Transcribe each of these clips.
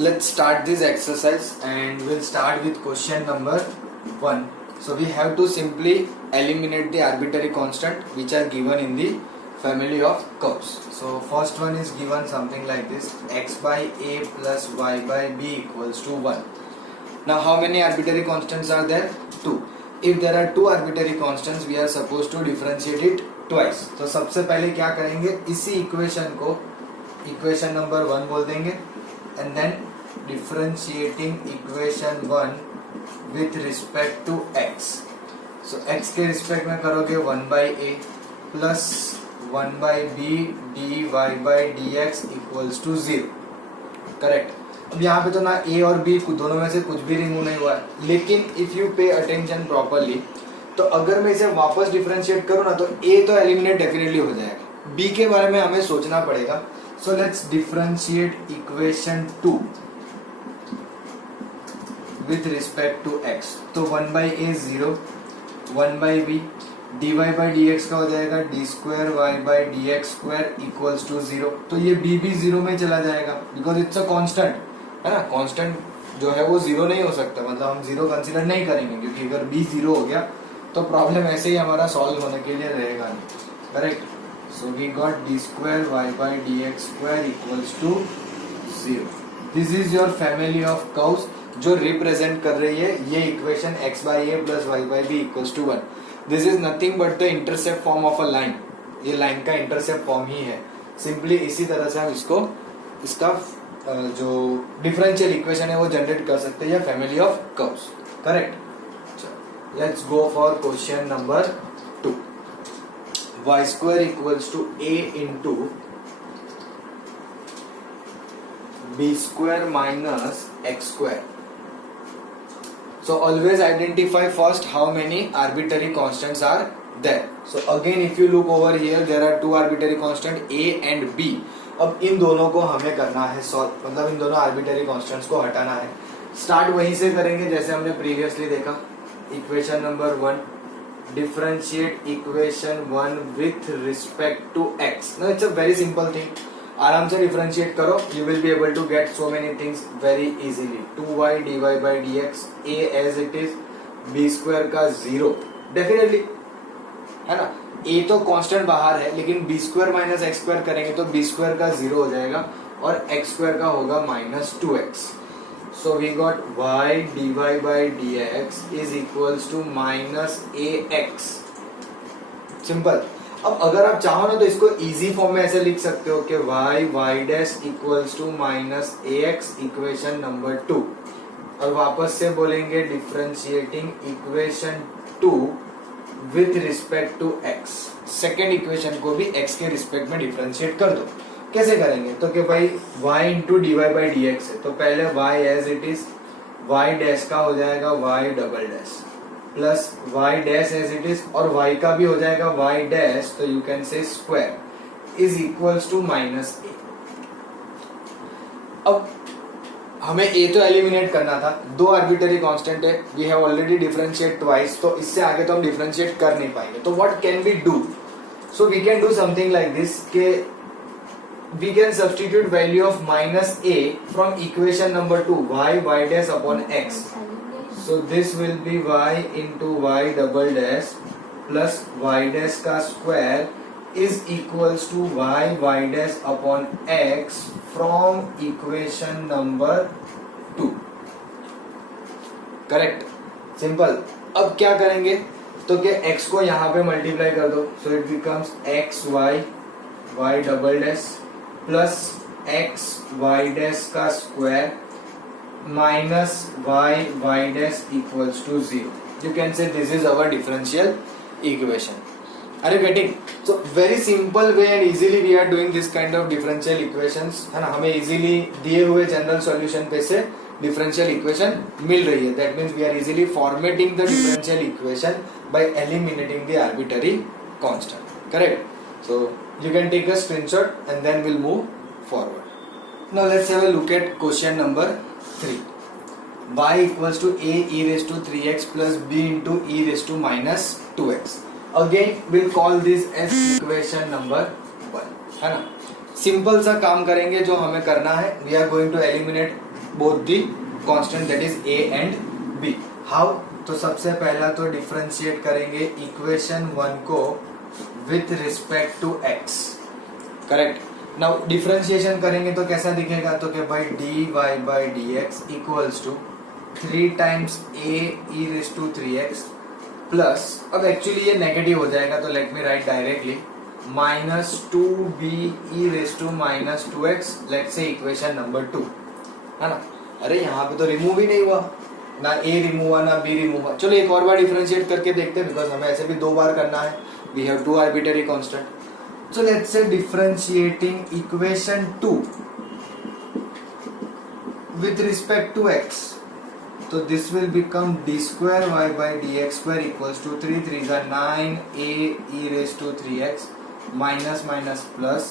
let's start this exercise and we'll start with question number 1. So we have to simply eliminate the arbitrary constant which are given in the family of curves. So first one is given something like this: x by a plus y by b equals to 1. Now how many arbitrary constants are there? 2. If there are 2 arbitrary constants, we are supposed to differentiate it twice. तो सबसे पहले क्या करेंगे, इसी equation को equation number 1 बोल देंगे and then differentiating equation 1 with respect to x. So x के रिस्पेक्ट में करोगे 1 by a plus 1 by b dy by dx equals to 0. Correct. अब यहाँ पे तो ना a और b दोनों में से कुछ भी रिमूव नहीं हुआ है, लेकिन if you pay attention properly तो अगर मैं इसे वापस डिफरेंशिएट करूँ ना तो a तो एलिमिनेट डेफिनेटली हो जाएगा, b के बारे में हमें सोचना पड़ेगा. So let's differentiate equation 2 with respect to x. तो 1 by a 0, 1 by b dy by dx का हो जाएगा d square y by dx square equals to 0. तो ये b भी 0 में चला जाएगा बिकॉज इट्स अ कांस्टेंट है ना. कांस्टेंट जो है वो 0 नहीं हो सकता, मतलब हम 0 कंसीडर नहीं करेंगे क्योंकि अगर b 0 हो गया तो प्रॉब्लम ऐसे ही हमारा सॉल्व होने के लिए रहेगा नहीं. Correct. So we got d square y by dx square equals to 0. This is your family of curves जो रिप्रेजेंट कर रही है ये इक्वेशन x by a plus y by b equals to 1. This is nothing but the intercept form of a line. ये line का intercept form ही है. Simply इसी तरह से हम इसको इसका जो डिफरेंशियल इक्वेशन है वो जनरेट कर सकते हैं, या family of curves. Correct. Let's go for question number 2. y square equals to a into b square minus x square. So always identify first how many arbitrary constants are there. So again if you look over here there are 2 arbitrary constant a and b. अब इन दोनों को हमें करना है solve, मतलब इन दोनों arbitrary constants को हटाना है. स्टार्ट वहीं से करेंगे जैसे हमने प्रीवियसली देखा. Equation number 1, differentiate equation 1 with respect to x. No it's a very simple thing. आराम से डिफरेंशिएट करो, you will be able to get so many things very easily. 2y dy by dx a as it is, b square का 0 definitely है ना. a तो constant बाहर है लेकिन b square minus x square करेंगे तो b स्क्वायर का 0 हो जाएगा और x स्क्वायर का होगा minus 2x. So we got y dy by dx is equals to minus ax. Simple. अब अगर आप चाहो ना तो इसको इजी फॉर्म में ऐसे लिख सकते हो कि y dash equals to minus ax equation number 2, और वापस से बोलेंगे differentiating equation 2 with respect to x. Second equation को भी x के रिस्पेक्ट में डिफरेंशिएट कर दो. कैसे करेंगे तो कि भाई y into d y by d x है तो पहले y as it is, y dash का हो जाएगा y double dash plus y dash as it is, और y का भी हो जाएगा y डैश, तो you can say square is equals to minus a. अब हमें a तो एलिमिनेट करना था. 2 आर्बिट्ररी कांस्टेंट है, we have already differentiate twice, तो इससे आगे तो हम डिफरेंशिएट कर नहीं पाएंगे. तो what can we do? So we can do something like this के we can substitute value of minus a from equation number 2, y dash upon x. So this will be y into y double dash plus y dash का square is equals to y dash upon x from equation number 2. Correct. Simple. अब क्या करेंगे तो कि x को यहाँ पे multiply कर दो. So it becomes x y double dash plus x y dash का square minus y dash equals to 0. You can say this is our differential equation. Are you getting? So very simple way and easily we are doing this kind of differential equations है ना. हमें easily दिए हुए general solution पे से differential equation मिल रही है. That means we are easily formatting the differential equation by eliminating the arbitrary constant. Correct. So you can take a screenshot and then we'll move forward. Now let's have a look at question number 3. Y equals to a e raised to 3x plus b into e raised to minus 2x. Again we'll call this as equation number 1 है ना. Simple सा काम करेंगे जो हमें करना है. We are going to eliminate both the constant that is a and b. How? तो सबसे पहला तो डिफरेंशिएट करेंगे इक्वेशन 1 को with respect to x. Correct. Now differentiation करेंगे तो कैसा दिखेगा? तो क्या भाई dy/dx equals to 3 times a e raise to 3x plus, अब एक्चुअली ये नेगेटिव हो जाएगा तो let me write directly, minus 2b e raise to minus 2x, let say equation number 2 है ना. अरे यहाँ पे तो रिमूव ही नहीं हुआ, ना a रिमूव हुआ ना b रिमूव हुआ. चलो एक और बार डिफरेंशिएट करके देखते हैं, बिकॉज हमें ऐसे भी 2 बार करना है. We have 2 arbitrary constant. So let's say differentiating equation 2 with respect to x. So this will become d square y by dx square equals to 3 3s are 9 a e raised to 3x minus minus plus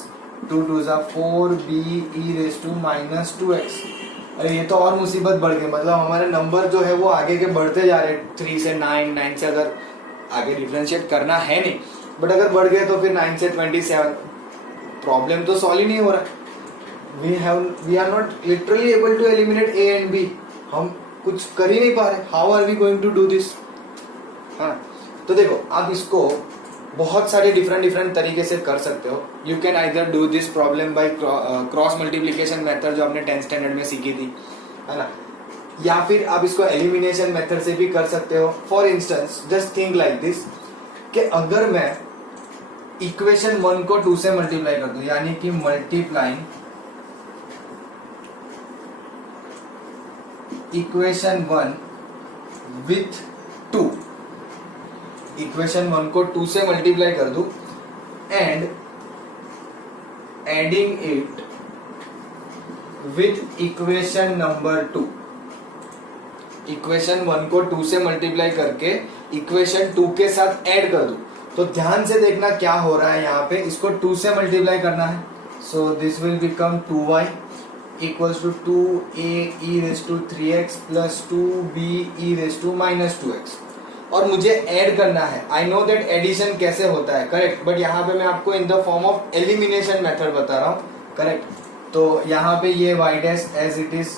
2 2s are 4b e raised to minus 2x. अरे ये तो और मुसीबत बढ़ गई, मतलब हमारे number जो है वो आगे के बढ़ते जा रहे. 3 से 9, 9 से अगर आगे डिफरेंशिएट करना है नहीं, बट अगर बढ़ गए तो फिर 9 से 27 प्रॉब्लम तो सॉल्व ही नहीं हो रहा. We are not literally able to eliminate a and b. हम कुछ कर ही नहीं पा रहे. How are we going to do this? हाँ, तो देखो आप इसको बहुत सारे डिफरेंट तरीके से कर सकते हो. You can either do this problem by cross multiplication method जो आपने 10th स्टैंडर्ड में सीखी थी, है ना, या फिर आप इसको एलिमिनेशन मेथड से भी कर सकते हो. For instance just think like this कि अगर मैं इक्वेशन 1 को 2 से मल्टीप्लाई कर दूं, यानी कि मल्टीप्लाइंग इक्वेशन 1 विथ 2, इक्वेशन 1 को 2 से मल्टीप्लाई कर दूं and adding it with equation number 2. Equation 1 को 2 से मल्टीप्लाई करके इक्वेशन 2 के साथ ऐड कर दूं, तो ध्यान से देखना क्या हो रहा है. यहाँ पे इसको 2 से मल्टीप्लाई करना है, so this will become 2y equals to 2a e raised to 3x plus 2b e raised to minus 2x. और मुझे ऐड करना है. आई नो दैट एडिशन कैसे होता है, करेक्ट, बट यहाँ पे मैं आपको in the form of elimination method बता रहा हूँ, करेक्ट. तो यहाँ पे ये y dash as it is,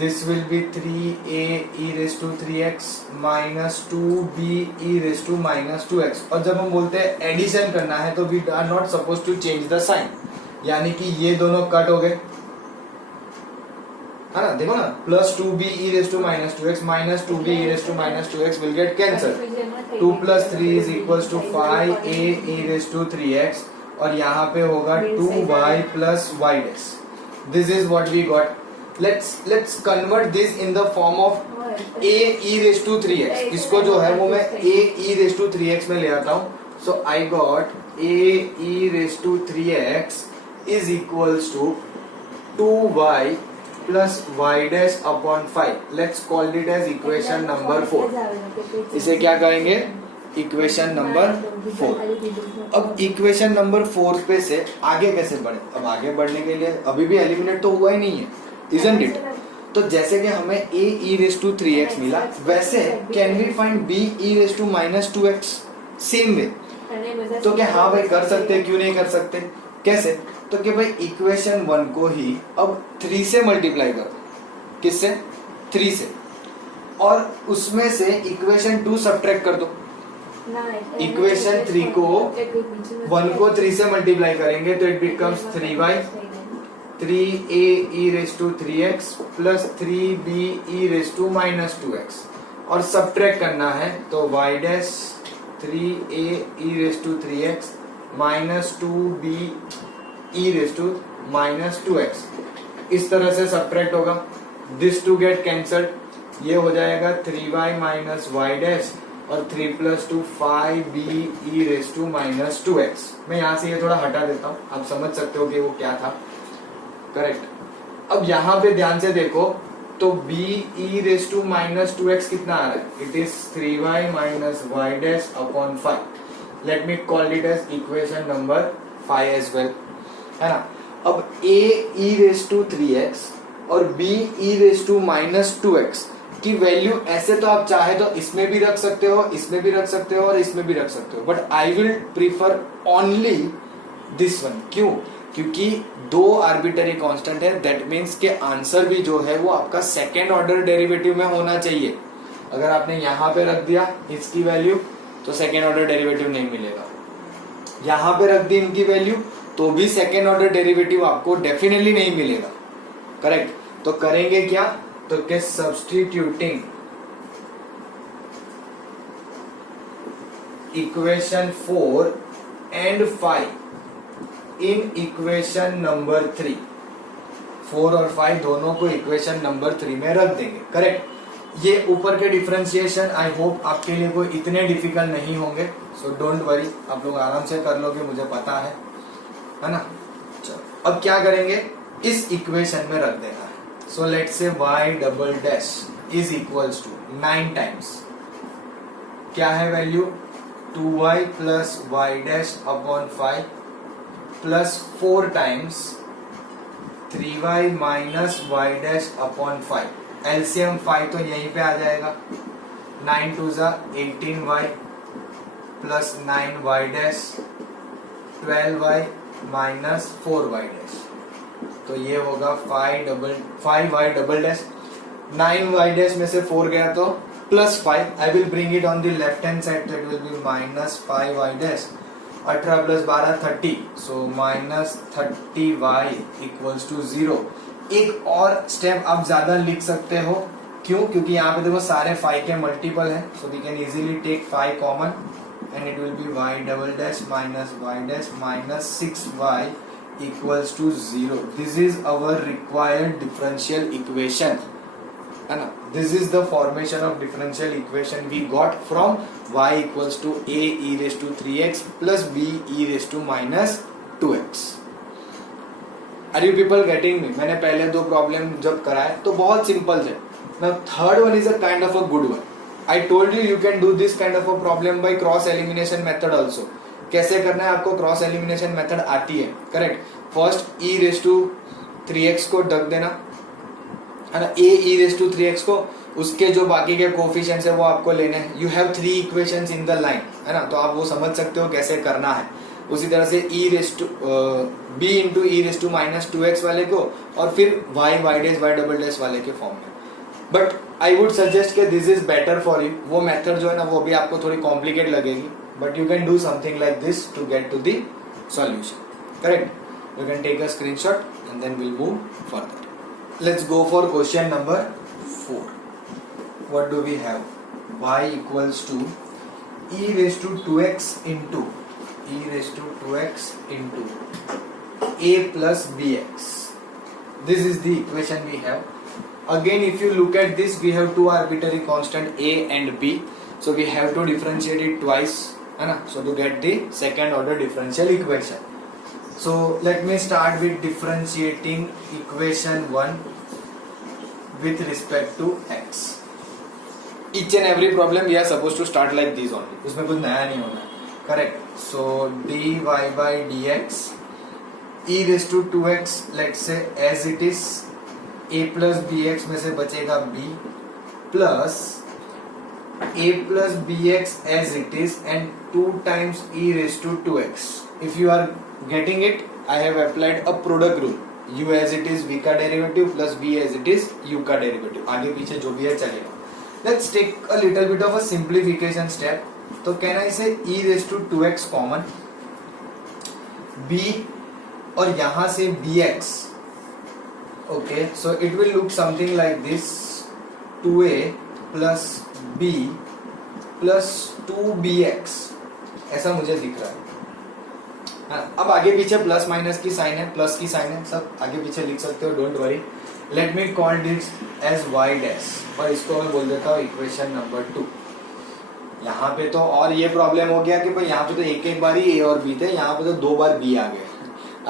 this will be 3a e raised to 3x minus 2b e raised to minus 2x. और जब हम बोलते हैं एडिशन करना है तो we are not suppose to change the sign, यानी कि ये दोनों कट हो गए, है ना. देखो ना, plus 2b e raised to minus 2x minus 2b e raised to minus 2x will get cancelled. 2 plus 3 is equals to 5a e raised to 3x, और यहाँ पे होगा 2y plus y dash. This is what we got. Let's convert this in the form of a e raised to 3x. इसको जो है वो मैं a e raised to 3x में ले आता हूँ. So I got a e raised to 3x is equals to 2y plus y dash upon 5. Let's call it as equation number 4. इसे क्या कहेंगे? Equation number 4. अब इक्वेशन नंबर 4 पे से आगे कैसे बढ़े? अब आगे बढ़ने के लिए अभी भी एलिमिनेट तो हुआ ही नहीं है, isn't it? तो जैसे कि हमें a e raised to 3x मिला, वैसे can we find b e raised to minus 2x? Same way. तो क्या हाँ भाई कर सकते, क्यों नहीं कर सकते? कैसे? तो कि भाई इक्वेशन 1 को ही अब 3 से मल्टीप्लाई करो. किससे? 3 से. और उसमें से इक्वेशन 2 सब्ट्रैक्ट कर दो. इक्वेशन 3 को 1 को 3 से मल्टीप्लाई करेंगे तो it becomes 3y 3a e raised to 3x plus 3b e raised to minus 2x. और सब्ट्रैक्ट करना है तो y dash 3a e raised to 3x minus 2b e raised to minus 2x. इस तरह से subtract होगा. This to get cancelled, ये हो जाएगा 3y minus y dash और 3 plus 2 5b e raised to minus 2x. मैं यहाँ से ये थोड़ा हटा देता हूँ, आप समझ सकते हो कि वो क्या था, करेक्ट. अब यहाँ पे ध्यान से देखो तो b e raised to minus 2x कितना आ रहा है? It is 3y minus y dash upon 5. Let me call it as equation number 5 as well, है ना. अब a e raised to 3x और b e raised to minus 2x की value ऐसे तो आप चाहे तो इसमें भी रख सकते हो, इसमें भी रख सकते हो और इसमें भी रख सकते हो, but I will prefer only this one. क्यों? क्योंकि दो आर्बिटरी कांस्टेंट है, दैट मीन्स के आंसर भी जो है वो आपका सेकेंड ऑर्डर डेरिवेटिव में होना चाहिए। अगर आपने यहां पे रख दिया इसकी वैल्यू तो सेकेंड ऑर्डर डेरिवेटिव नहीं मिलेगा, यहां पे रख दी इनकी वैल्यू तो भी सेकेंड ऑर्डर डेरिवेटिव आपको डेफिनेटली नहीं मिलेगा। करेक्ट। तो करेंगे क्या, तो क्या substituting equation 4 and 5 in equation number 3, 4 और 5 दोनों को इक्वेशन नंबर 3 में रख देंगे। करेक्ट। ये ऊपर के डिफरेंशिएशन आई होप आपके लिए कोई इतने डिफिकल्ट नहीं होंगे, सो डोंट वरी, आप लोग आराम से कर लोगे, मुझे पता है ना। चलो अब क्या करेंगे, इस इक्वेशन में रख देना है। So let's say y double dash is equals to 9 times क्या है value 2y plus y dash upon 5 plus 4 times 3y minus y dash upon 5। LCM 5 तो यहीं पे आ जाएगा, 9 2 जा 18y plus 9y dash 12y minus 4y dash, तो ये होगा 5y double dash, 9y dash में से 4 गया तो plus 5, I will bring it on the left hand side, तो it will be minus 5y dash, 18 plus 12 30, so minus 30y equals to 0। एक और स्टेप आप ज्यादा लिख सकते हो, क्यों, क्योंकि यहाँ पे देखो सारे 5 के मल्टीपल है, so we can easily take 5 common and it will be y double dash minus y dash minus 6y equals to 0. This is our required differential equation, है ना। This is the formation of differential equation we got from y equals to a e raised to 3x plus b e raised to minus 2x. Are you people getting me? मैंने पहले दो problem जब कराए तो बहुत simple थे। Now third one is a kind of a good one. I told you can do this kind of a problem by cross elimination method also. कैसे करना है आपको, क्रॉस एलिमिनेशन मेथड आती है। Correct. First e raise to 3x को ढक देना, है ना, a e raise to 3x को, उसके जो बाकी के कोफिशिएंट्स है वो आपको लेने हैं। You have 3 equations in the line, है ना, तो आप वो समझ सकते हो कैसे करना है। उसी तरह से e raise to b into e raise to minus 2x वाले को, और फिर y dash y double dash वाले के फॉर्म में। बट आई वुड सजेस्ट कि this is better for you. वो मेथड जो है ना वो भी आपको थोड़ी कॉम्प्लिकेट लगेगी, but you can do something like this to get to the solution. Correct. You can take a screenshot and then will move further. Let's go for question number 4. What do we have, y equals to e raise to 2x into a plus bx. This is the equation we have. Again, if you look at this, we have two arbitrary constant a and b, so we have to differentiate it twice, है ना, so to get the second order differential equation. So let me start with differentiating equation 1 with respect to x. Each and every problem we are supposed to start like this only, उसमें कुछ नया नहीं होना है। Correct. So dy by dx e raised to 2x, let's say as it is, a plus b x में से बचेगा b plus a plus b x as it is and 2 times e raise to 2x. If you are getting it, I have applied a product rule, u as it is v का derivative plus b as it is u का derivative, आगे पीछे जो भी है चलेगा। Let's take a little bit of a simplification step. तो can आई से e raise to 2x common, b और यहां से bx, okay, so it will look something like this, 2a plus b plus 2bx, ऐसा मुझे दिख रहा है। अब आगे पीछे प्लस माइनस की साइन है, प्लस की साइन है, सब आगे पीछे लिख सकते हो, don't worry. Let me call this as y dash, और इसको मैं बोल देता हूँ इक्वेशन नंबर 2। यहाँ पे तो और ये प्रॉब्लम हो गया कि भाई यहाँ पे तो एक बार ही a और b थे, यहाँ पे तो 2 बार b आ गए।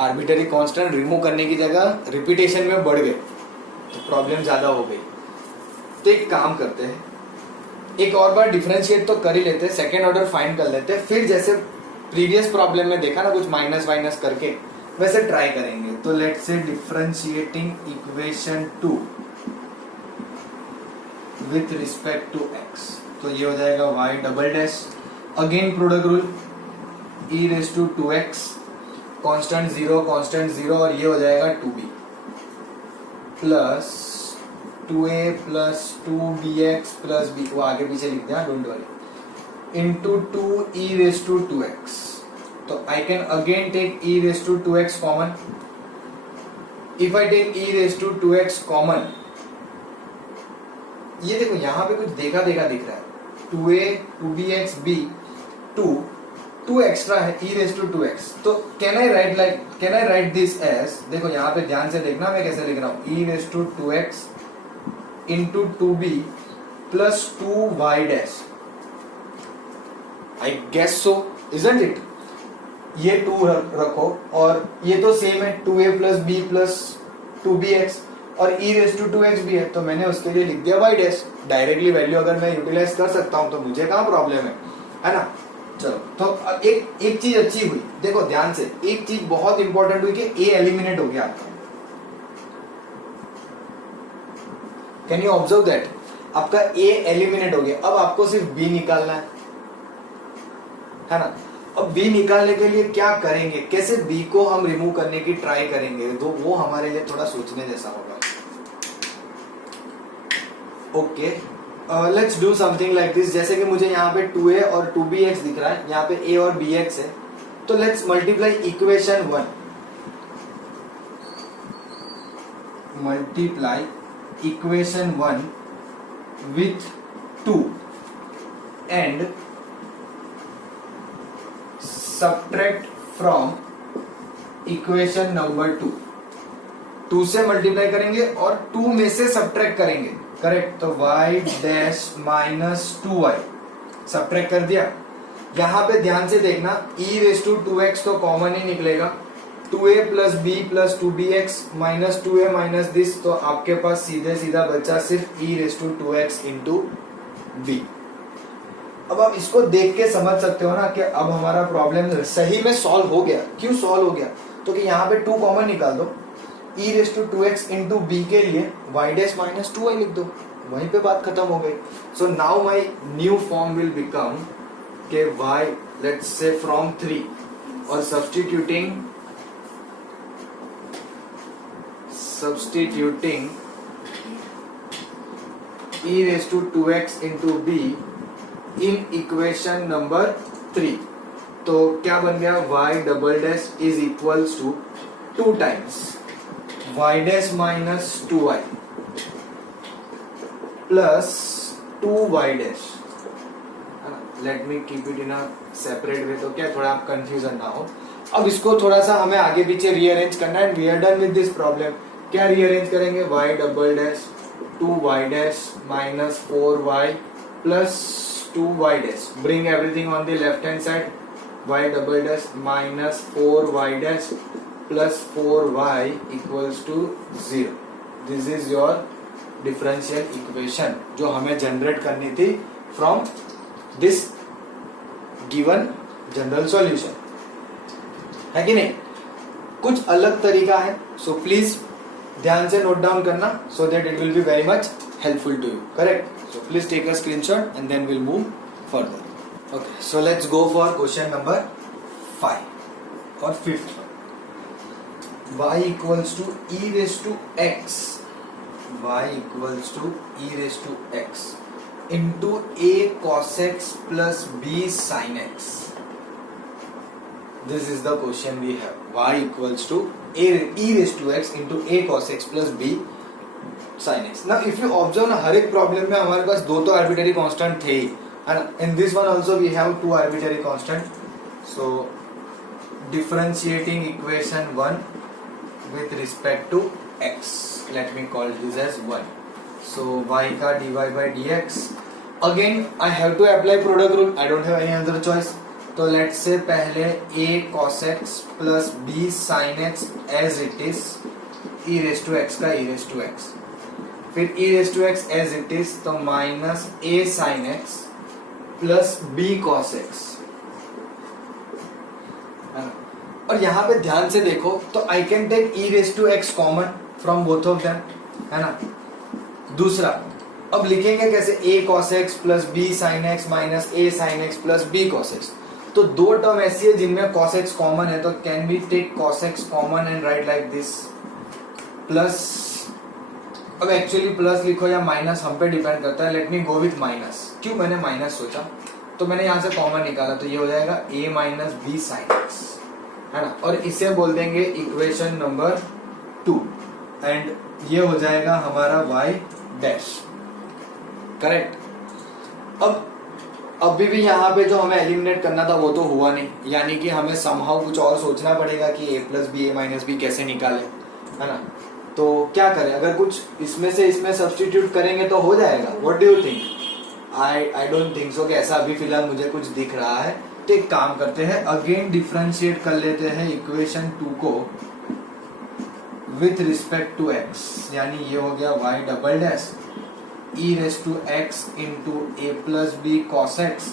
आर्बिटरी कांस्टेंट रिमूव करने की जगह रिपीटेशन में बढ़ गए, तो प्रॉब्लम ज्यादा हो गई। तो एक काम करते हैं, एक और बार डिफरेंशिएट तो कर ही लेते हैं, सेकेंड ऑर्डर फाइंड कर लेते हैं, फिर जैसे प्रीवियस प्रॉब्लम में देखा ना कुछ माइनस वाइनस करके, वैसे ट्राई करेंगे। तो let's say differentiating equation 2 with respect to x, तो ये हो जाएगा y double dash, again product rule, e raise to 2x constant zero और ये हो जाएगा 2b plus 2a plus 2bx plus b, वो आगे पीछे लिख दिया, don't worry, into 2e raise to 2x. तो I can again take e raise to 2x common. If I take e raise to 2x common, ये देखो यहां पे कुछ देखा दिख रहा है. 2a 2bx b 2 एक्स्ट्रा है, e रेस टू 2x. तो can I write this as, देखो यहां पे ध्यान से देखना मैं कैसे लिख रहा हूं, e raise to 2x into 2b plus 2y dash. I guess so, isn't it? ये 2 रखो और ये तो सेम है, 2a plus b plus 2bx और e रेस टू 2x भी है, तो मैंने उसके लिए लिख दिया y डैश. डायरेक्टली वैल्यू अगर मैं यूटिलाइज कर सकता हूं तो मुझे कहां प्रॉब्लम है ना. चलो, तो एक चीज अच्छी हुई, देखो ध्यान से, एक चीज बहुत इंपॉर्टेंट हुई कि a एलिमिनेट हो गया आपका. Can you observe that? आपका a एलिमिनेट हो गया. अब आपको सिर्फ b निकालना है ना. अब b निकालने के लिए क्या करेंगे, कैसे b को हम रिमूव करने की ट्राई करेंगे, तो वो हमारे लिए थोड़ा सोचने जैसा होगा. Okay, let's do something like this. जैसे कि मुझे यहाँ पे 2a और 2bx दिख रहा है, यहाँ पे a और bx है, तो let's multiply equation 1. Multiply equation 1 with 2 and subtract from equation number 2. 2 से मल्टीप्लाई करेंगे और 2 में से सब्ट्रैक्ट करेंगे, करेक्ट. तो y dash minus 2y subtract कर दिया. यहां पे ध्यान से देखना, e रेस टू 2x तो कॉमन ही निकलेगा, 2a plus b plus 2bx minus 2a minus this, तो आपके पास सीधे सीधा बचा सिर्फ e raise to 2x into b. अब आप इसको देख के समझ सकते हो ना कि अब हमारा प्रॉब्लम सही में सॉल्व हो गया. क्यों सॉल्व हो गया? तो कि यहाँ पे 2 कॉमन निकाल दो, e raise to 2x into b के लिए y डैश माइनस 2y लिख दो, वहीं पे बात खत्म हो गई. So now my new form will become के y लेट्स से फ्रॉम 3 और substituting e raise to 2x into b in equation number 3. तो क्या बन गया, y double dash is equals to 2 times y dash minus 2y plus 2y dash. Let me keep it in a separate way, तो क्या थोड़ा आप confusion ना हो. अब इसको थोड़ा सा हमें आगे पीछे रीअरेंज करना है. We are done with this problem. क्या रीअरेंज करेंगे, y double dash 2y dash minus 4y plus 2y dash. Bring everything on the left hand side. Y double dash minus 4y dash plus 4y equals to 0. This is your differential equation जो हमें generate करनी थी from this given general solution. है कि नहीं? कुछ अलग तरीका है, so please ध्यान से नोट डाउन करना so that it will be very much helpful to you. Correct? So please take a screenshot and then we'll move further. Okay, so let's go for question number 5 or 5th one. Y equals to e raised to x. Y equals to e raised to x into a cos x plus b sin x. This is the question we have. Y equals to e raised to x into a cos x plus b sin x. Now if you observe ना, हर एक problem में हमारे पास 2 तो arbitrary constant थे ही, and in this one also we have 2 arbitrary constant. So differentiating equation 1 with respect to x, let me call this as 1. So y का dy by dx, again I have to apply product rule, I don't have any other choice. तो let's say पहले a cos x plus b sin x as it is, e raised to x का e raised to x, फिर e raised to x as it is, तो minus a sin x plus b cos x. और यहाँ पे ध्यान से देखो तो I can take e raised to x common from both of them, है ना. दूसरा, अब लिखेंगे कैसे, a cos x plus b sin x minus a sin x plus b cos x. तो दो टर्म ऐसी है जिनमें cos x कॉमन है, तो can we take cos x common and write like this plus. अब एक्चुअली प्लस लिखो या माइनस हम पे डिपेंड करता है, let me go with minus. क्यों मैंने माइनस सोचा, तो मैंने यहां से कॉमन निकाला, तो ये हो जाएगा a minus b sine x, है ना, और इसे बोल देंगे इक्वेशन नंबर 2 एंड ये हो जाएगा हमारा y डैश, करेक्ट। अब अभी भी यहाँ पे जो हमें एलिमिनेट करना था वो तो हुआ नहीं, यानी कि हमें समहाउ कुछ और सोचना पड़ेगा कि a plus b a minus b कैसे निकाले, है ना। तो क्या करें, अगर कुछ इसमें से इसमें सब्स्टिट्यूट करेंगे तो हो जाएगा। What do you think? I don't think so कि ऐसा अभी फिलहाल मुझे कुछ दिख रहा है। तो एक काम करते हैं, अगेन डिफरेंशिएट कर लेते हैं इक्वेशन 2 को विथ रिस्पेक्ट टू x, यानी ये हो गया y double dash e raise to x into a plus b cos x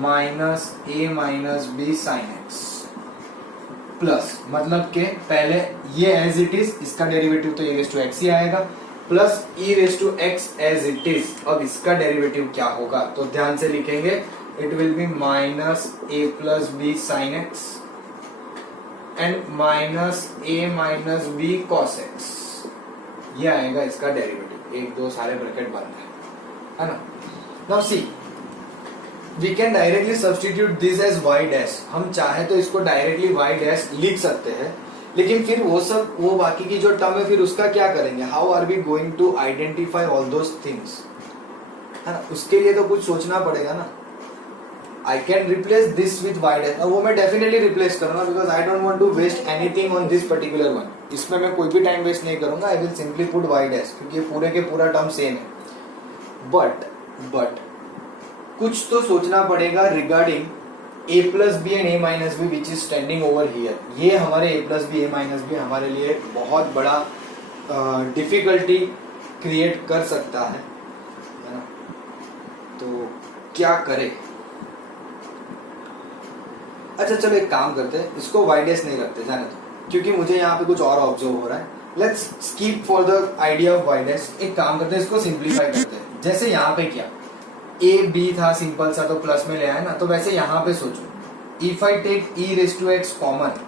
minus a minus b sine x plus, मतलब के पहले ये एज इट इज, इसका डेरिवेटिव तो e रेस टू x ही आएगा, plus e raise to x as it is. अब इसका डेरिवेटिव क्या होगा, तो ध्यान से लिखेंगे, it will be minus a plus b sine x and minus a minus B cos x, ये आएगा इसका डेरिवेटिव। एक दो सारे ब्रैकेट बंद है ना। Now see, we can directly substitute this as y dash. हम चाहे तो इसको डायरेक्टली y डैश लिख सकते हैं, लेकिन फिर वो बाकी की जो टर्म है फिर उसका क्या करेंगे, how are we going to identify all those things, है ना। उसके लिए तो कुछ सोचना पड़ेगा ना। I can replace this with y dash, वो मैं डेफिनेटली रिप्लेस करूंगा because I don't want to waste anything on this particular one. इसमें मैं कोई भी टाइम वेस्ट नहीं करूंगा, I will simply put y dash, क्योंकि पूरे के पूरा टर्म सेम है। बट कुछ तो सोचना पड़ेगा regarding a plus b and a minus b which is standing over here. ये हमारे a plus b a minus b हमारे लिए बहुत बड़ा डिफिकल्टी क्रिएट कर सकता है ना। तो क्या करें? अच्छा चलो एक काम करते हैं, इसको y डैश नहीं रखते, जाने दो, क्योंकि मुझे यहाँ पे कुछ और ऑब्जर्व हो रहा है। Let's skip for the idea of y dash. एक काम करते हैं, इसको सिंप्लीफाई करते हैं। जैसे यहाँ पे क्या a b था सिंपल सा, तो प्लस में ले आया ना, तो वैसे यहाँ पे सोचो, if I take e raise to x common,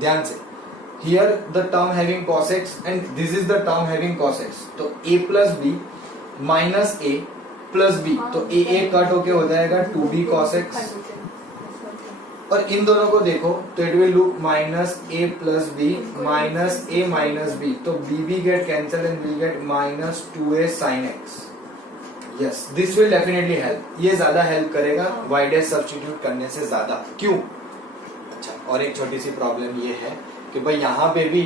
ध्यान से, here the term having cos x and this is the term having cos x, तो a plus b minus a plus b, तो a कट होके हो जाएगा 2b cos x, और इन दोनों को देखो तो it will look minus a plus b minus a minus b, तो b get cancel and we get minus 2a sin x। Yes, this will definitely help, ये ज्यादा हेल्प करेगा y डैश सब्स्टिट्यूट करने से ज्यादा। क्यों? अच्छा, और एक छोटी सी प्रॉब्लम ये है कि भाई यहाँ पे भी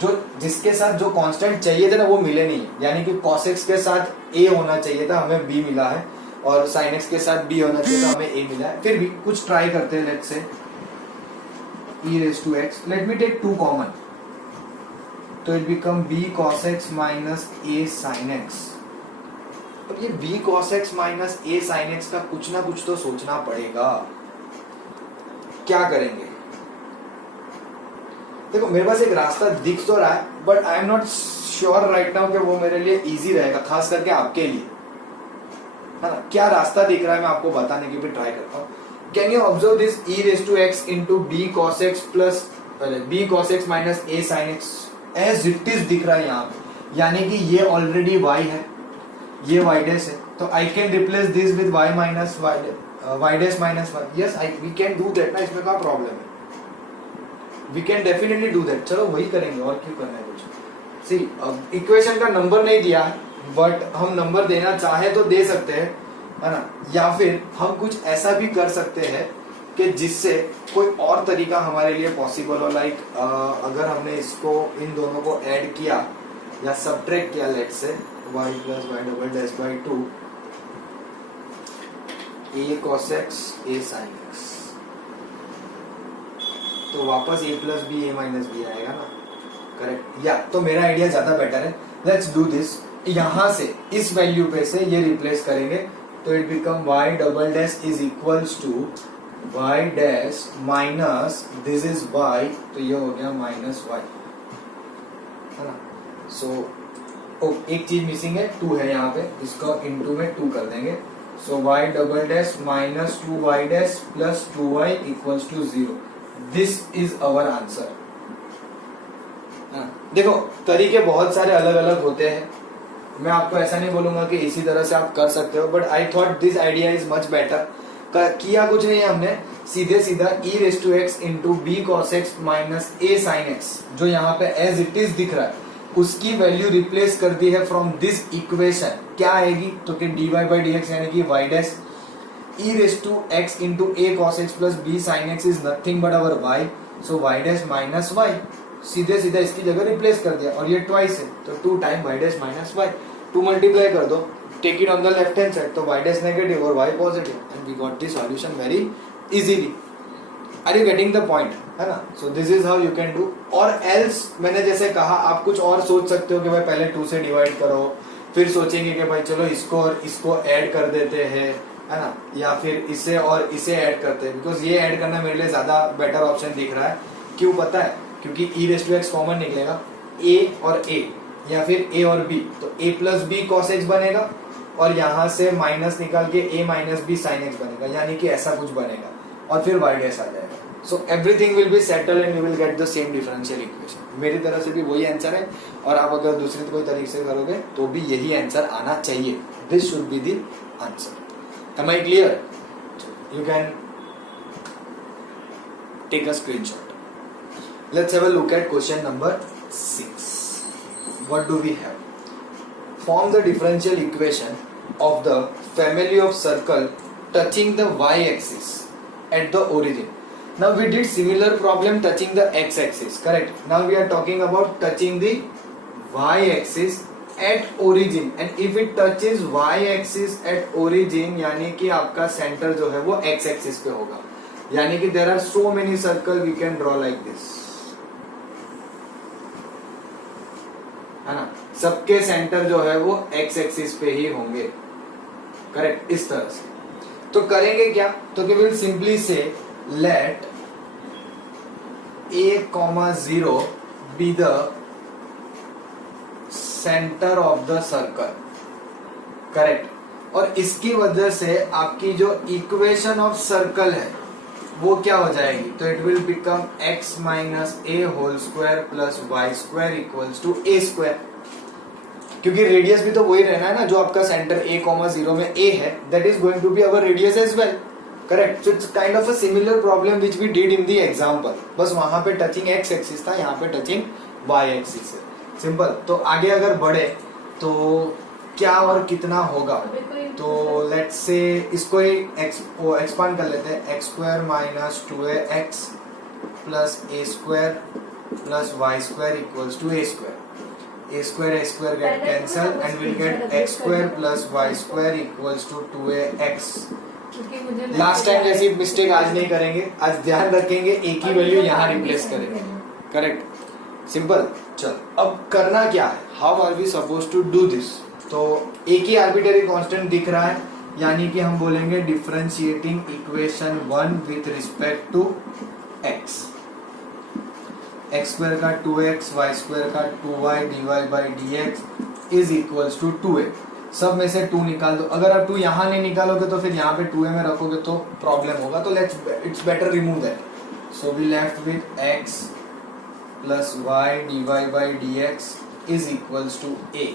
जो जिसके साथ जो कांस्टेंट चाहिए थे ना वो मिले नहीं, यानी कि cos x के साथ a होना चाहिए था, हमें b मिला है, और sin x के साथ b होना चाहिए था, हमें a मिला है। फिर भी कुछ ट्राई करते हैं, let's say e raise to x, let me take 2 common, तो it become b cos x minus a sin x। अब ये b cos x minus a sin x का कुछ ना कुछ तो सोचना पड़ेगा। क्या करेंगे? देखो मेरे पास एक रास्ता दिख तो रहा है, but I am not sure right now कि वो मेरे लिए इजी रहेगा, खास करके आपके लिए, है ना। क्या रास्ता दिख रहा है मैं आपको बताने की भी ट्राई करता हूँ। Can you observe this e raise to x into b cos x plus b cos x minus a sin x as it is दिख रहा है यहाँ पे, यानी कि ये ऑलरेडी y है, ये y डैश है, तो I can replace this with y minus y dash minus y। Yes, we can do that ना, इसमें क्या प्रॉब्लम है? We can definitely do that. चलो वही करेंगे, और क्यों करना है कुछ। सी, अब इक्वेशन का नंबर नहीं दिया है, बट हम नंबर देना चाहे तो दे सकते हैं, है ना, या फिर हम कुछ ऐसा भी कर सकते हैं कि जिससे कोई और तरीका हमारे लिए पॉसिबल हो। लाइक अगर हमने इसको इन दोनों को ऐड किया या सब्ट्रैक्ट किया, let's say y plus y double dash by 2 a cos x a sin x, तो वापस a plus b a minus b आएगा ना, करेक्ट। या तो मेरा आइडिया ज्यादा बेटर है, लेट्स डू दिस। यहां से इस वैल्यू पे से ये रिप्लेस करेंगे, तो it become y double dash is equals to y dash minus this is y, तो ये हो गया माइनस y, है ना। सो एक चीज मिसिंग है, 2 है यहाँ पे, इसको इनटू में 2 कर देंगे, So y double dash minus 2y dash plus 2y equals to 0. This is our answer. देखो तरीके बहुत सारे अलग अलग होते हैं, मैं आपको ऐसा नहीं बोलूंगा कि इसी तरह से आप कर सकते हो, but I thought this idea is much better. किया कुछ नहीं है हमने, सीधे सीधा e raise to x into b cos x minus a sine x जो यहाँ पे एज इट इज दिख रहा है उसकी वैल्यू रिप्लेस कर दी है फ्रॉम दिस इक्वेशन. क्या आएगी तो कि dy बाई डी एक्स यानी कि y dash e raise to x into a cos x plus b sine x is nothing but our y. So y dash minus y सीधे सीधा इसकी जगह रिप्लेस कर दिया और ये ट्वाइस है तो 2 time y dash minus y. 2 multiply कर दो, take it on the left hand side तो y डैश नेगेटिव और y positive and we got the solution very easily. Are you getting the point, है ना? So this is how you can do. और else मैंने जैसे कहा आप कुछ और सोच सकते हो कि भाई पहले 2 से डिवाइड करो, फिर सोचेंगे कि भाई चलो इसको और इसको ऐड कर देते हैं, है ना, या फिर इसे और इसे ऐड करते हैं, बिकॉज ये ऐड करना मेरे लिए ज्यादा बेटर ऑप्शन दिख रहा है. क्यों पता है? क्योंकि e raise to x common निकलेगा, a और a या फिर a और b, तो a plus b cos x बनेगा और यहाँ से माइनस निकाल के a minus b sine x बनेगा, यानी कि ऐसा कुछ बनेगा और फिर y डैश आ जाएगा. So everything will be settle and you will get the same differential equation. मेरी तरफ से भी वही आंसर है और आप अगर दूसरे कोई तरीके से करोगे तो भी यही आंसर आना चाहिए. This should be the answer. Am I clear? You can take a screenshot. Let's have a look at question number 6. What do we have? Form the differential equation of the family of circle touching the y-axis at the origin. Now we did similar problem touching the x-axis, correct? Now we are talking about touching the y-axis at origin, and if it touches y-axis at origin, यानी कि आपका center जो है वो x-axis पे होगा, यानी कि there are so many circle we can draw like this, है ना? सबके सेंटर जो है वो एक्स एक्सिस पे ही होंगे, करेक्ट? इस तरह से तो करेंगे क्या, तो we will simply say let a,0 be the centre of the circle, correct? और इसकी वजह से आपकी जो इक्वेशन ऑफ सर्कल है वो क्या हो जाएगी, तो it will become x minus a whole square plus y square equals to a square. क्योंकि रेडियस भी तो वही रहना है ना, जो आपका सेंटर a,0 में a है, that is going to be our radius as well, correct? So it's kind of a similar problem which we did in the example, बस वहां पे टचिंग x एक्सिस था, यहाँ पे टचिंग y एक्सिस है. Simple. तो आगे अगर बढ़े तो क्या और कितना होगा, तो लेट्स से इसको एक्सपांड कर लेते हैं. X square minus 2ax plus a square plus y square equals to a square. A square get cancel and will get x square plus y square equals to 2ax. Last time जैसी mistake आज नहीं करेंगे, आज ध्यान रखेंगे एक ही value यहाँ रिप्लेस करेंगे, करेक्ट? सिंपल. चल अब करना क्या है, how are we suppose to do this. तो एक ही आर्बिट्ररी कांस्टेंट दिख रहा है, यानी कि हम बोलेंगे differentiating equation 1 with respect to x. X square का 2x, वाई स्क्वायर का 2y dy by dx is equals to 2a. सब में से 2 निकाल दो. अगर आप 2 यहाँ नहीं निकालोगे तो फिर यहाँ पे 2a में रखोगे तो प्रॉब्लम होगा, तो it's better remove that. So we left with x plus y dy by dx is equals to a,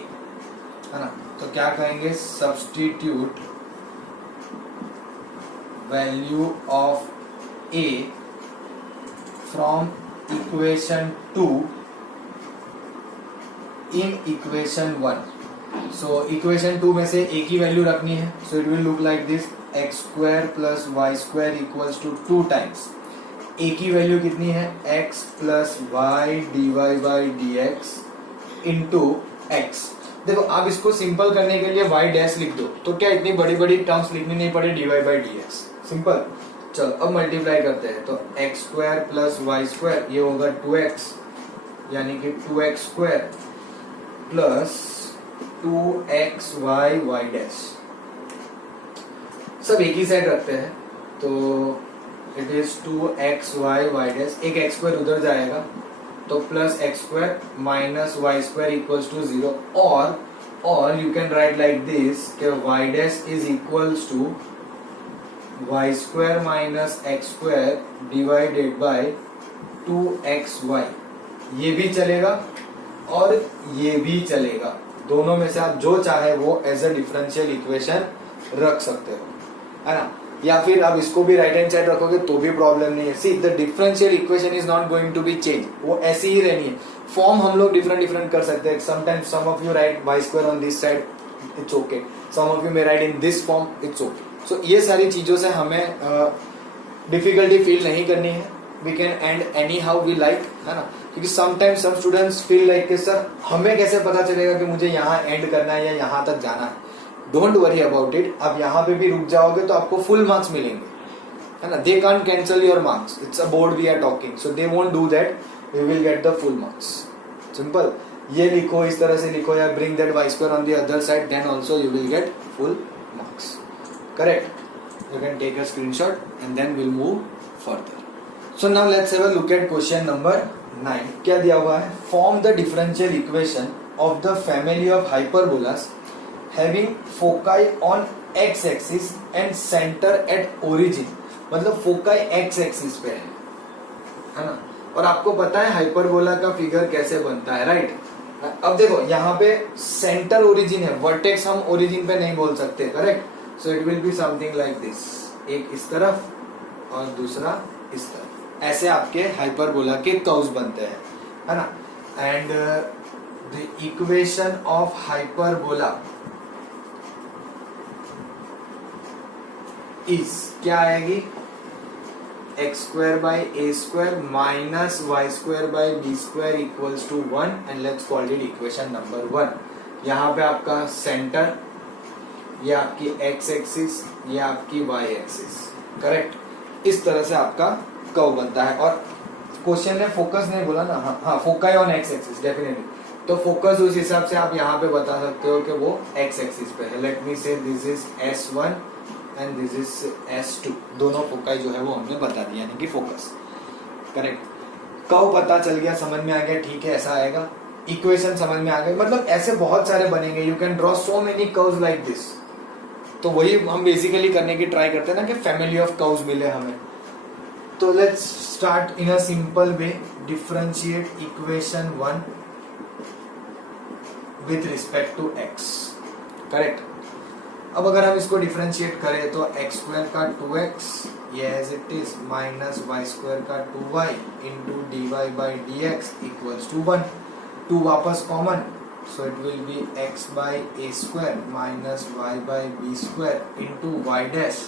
है ना? तो क्या कहेंगे, substitute value of a from equation 2 in equation 1. So equation 2 में से एक ही वैल्यू रखनी है, so it will look like this, x square plus y square equals to 2 times एक ही वैल्यू कितनी है, x plus Y D y by d x into x. देखो आप इसको सिंपल करने के लिए y डैश लिख दो, तो क्या इतनी बड़ी बड़ी टर्म्स लिखनी नहीं पड़े, dy by d x. Simple. चलो अब मल्टीप्लाई करते हैं, तो x square plus y square ये होगा 2x, यानी कि 2x square plus 2xy y dash. सब एक ही साइड रखते हैं, तो it is 2xy y dash. एक x स्क्वायर उधर जाएगा तो plus x square minus y square equals to 0, और और you can write like this कि y dash is equals to y square minus x square divided by 2xy। ये भी चलेगा और ये भी चलेगा, दोनों में से आप जो चाहे वो एज अ डिफरेंशियल इक्वेशन रख सकते हो, है ना। या फिर आप इसको भी राइट हैंड साइड रखोगे तो भी प्रॉब्लम नहीं है। See the differential equation is not going to be change, वो ऐसी ही रहनी है। फॉर्म हम लोग डिफरेंट डिफरेंट कर सकते हैं। Sometimes some of you write y square on this side, it's okay. Some of you may write in this form, it's okay. So ये सारी चीजों से हमें डिफिकल्टी फील नहीं करनी है। We can and any how we like, है ना। क्योंकि sometimes some students feel like कि सर हमें कैसे पता चलेगा कि मुझे यहाँ एंड करना है या यहाँ तक जाना है। डोंट वरी अबाउट इट, आप यहाँ पे भी रुक जाओगे तो आपको फुल मार्क्स मिलेंगे, है ना। They can't cancel your marks, it's a board we are talking, so they won't do that, we will get the full marks. Simple, ये लिखो, इस तरह से लिखो, या bring that y square on the other side, then also you will get full marks. Correct? You can take a screenshot and then we'll move further. So now let's have a look at question number 9. क्या दिया हुआ है? Form the differential equation of the family of hyperbolas having foci on x-axis and center at origin. मतलब foci x-axis पे है ना। और आपको पता है हाइपरबोला का फिगर कैसे बनता है, राइट? अब देखो यहाँ पे सेंटर ओरिजिन है, वर्टेक्स हम ओरिजिन पे नहीं बोल सकते, correct? So it will be something like this, एक इस तरफ और दूसरा इस तरफ, ऐसे आपके हाइपरबोला के कर्व्स बनते हैं, है ना। And the equation of hyperbola is क्या आएगी? X square by a square minus y square by b square equals to 1, and let's call it equation number 1। यहाँ पे आपका सेंटर, ये आपकी एक्स एक्सिस, ये आपकी वाई एक्सिस, करेक्ट? इस तरह से आपका कर्व बनता है। और क्वेश्चन ने फोकस नहीं बोला ना, हाँ foci on x axis, definitely. तो फोकस उस हिसाब से आप यहाँ पे बता सकते हो कि वो एक्स एक्सिस पे है। लेट मी से this is S1 and this is S2, दोनों फोकाई जो है वो हमने बता दिया, यानी कि फोकस, करेक्ट। कर्व पता चल गया, समझ में आ गया, ठीक है, ऐसा आएगा। इक्वेशन समझ में आ गई, मतलब ऐसे बहुत सारे बनेंगे। You can draw so many curves like this. तो वही हम बेसिकली करने की ट्राई करते हैं ना कि फैमिली ऑफ कर्व्स मिले हमें। तो let's start in a simple way. Differentiate equation 1 with respect to x, correct. अब अगर हम इसको डिफरेंशिएट करें तो x स्क्वायर का 2x ये as it is minus y square का 2y into d y by d x equals to 1। 2 वापस common, so it will be x by a square minus y by b square into y dash,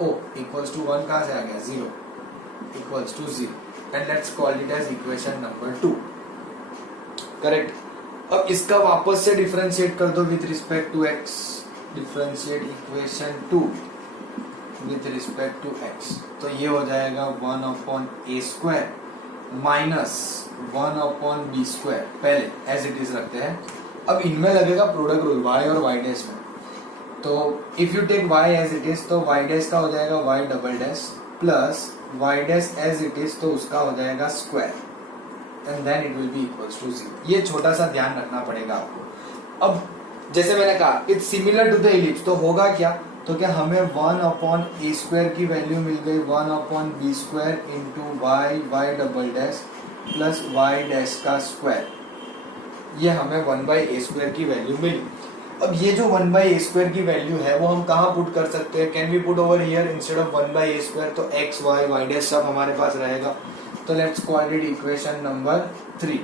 oh equals to 1 कहाँ से आ गया? 0, equals to 0, and let's call it as equation number 2, correct। अब इसका वापस से differentiate कर दो with respect to x, differentiate equation 2 with respect to x, तो ये हो जाएगा 1 upon a square minus 1 upon b square, पहले एज इट इज रखते हैं। अब इनमें लगेगा प्रोडक्ट रूल y और y डैश में, तो if you take y as it is तो y डैश का हो जाएगा y double dash plus y dash as it is तो उसका हो जाएगा square, and then it will be equals to 0। ये छोटा सा ध्यान रखना पड़ेगा आपको। अब जैसे मैंने कहा it's similar to the ellipse, तो होगा क्या? तो क्या हमें 1 अपॉन ए स्क्वायर की वैल्यू मिल गई 1 upon b square into y double dash plus y dash का स्क्वायर, ये हमें 1 बाई ए स्क्वायर की वैल्यू मिली। अब ये जो 1 बाई ए स्क्वायर की वैल्यू है वो हम कहाँ पुट कर सकते हैं? Can we put over here instead of 1 by a square, तो एक्स वाई वाई डैश सब हमारे पास रहेगा। तो let's call it equation number 3।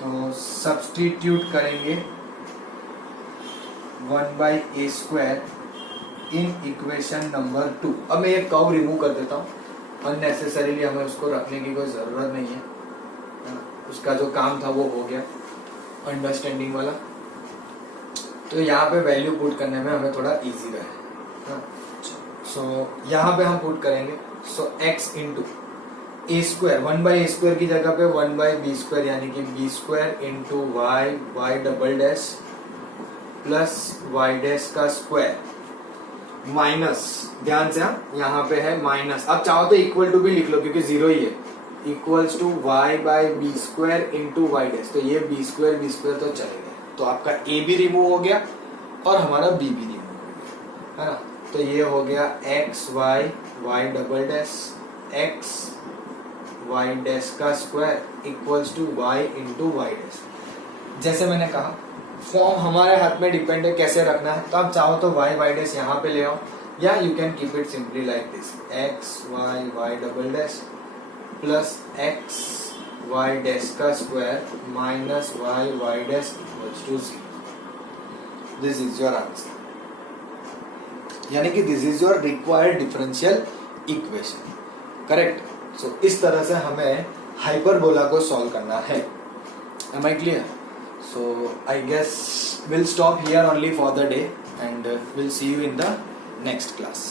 तो सब्स्टिट्यूट करेंगे 1 by a square in equation number 2। अब मैं ये कर्व रिमूव कर देता हूँ, अननेसेसरीली हमें उसको रखने की कोई जरूरत नहीं है, उसका जो काम था वो हो गया, अंडरस्टैंडिंग वाला। तो यहाँ पे वैल्यू पुट करने में हमें थोड़ा इजी रहे। सो यहाँ पे हम पुट करेंगे, so x into a square, 1 by a square की जगह पे 1 बाई बी स्क्वायर, यानी कि b square into y double dash plus y dash का स्क्वायर माइनस, ध्यान से यहाँ पे है माइनस, आप चाहो तो इक्वल टू भी लिख लो क्योंकि 0 ही है, equals to y by b square into y dash, तो ये बी स्क्वायर तो चलेगा। तो आपका a भी रिमूव हो गया और हमारा b भी रिमूव हो गया, है ना। तो ये हो गया x y y double dash x y dash का square equals to y into y dash. जैसे मैंने कहा फॉर्म हमारे हाथ में डिपेंड है कैसे रखना है, तो आप चाहो तो y y डैश यहाँ पे ले आओ, या you can keep it simply like this x y y double dash plus x y dash का square minus y y dash equals to 0। This is your answer, यानी कि this is your required differential equation, correct. So इस तरह से हमें hyperbola को solve करना है। Am I clear? So I guess we'll stop here only for the day and we'll see you in the next class.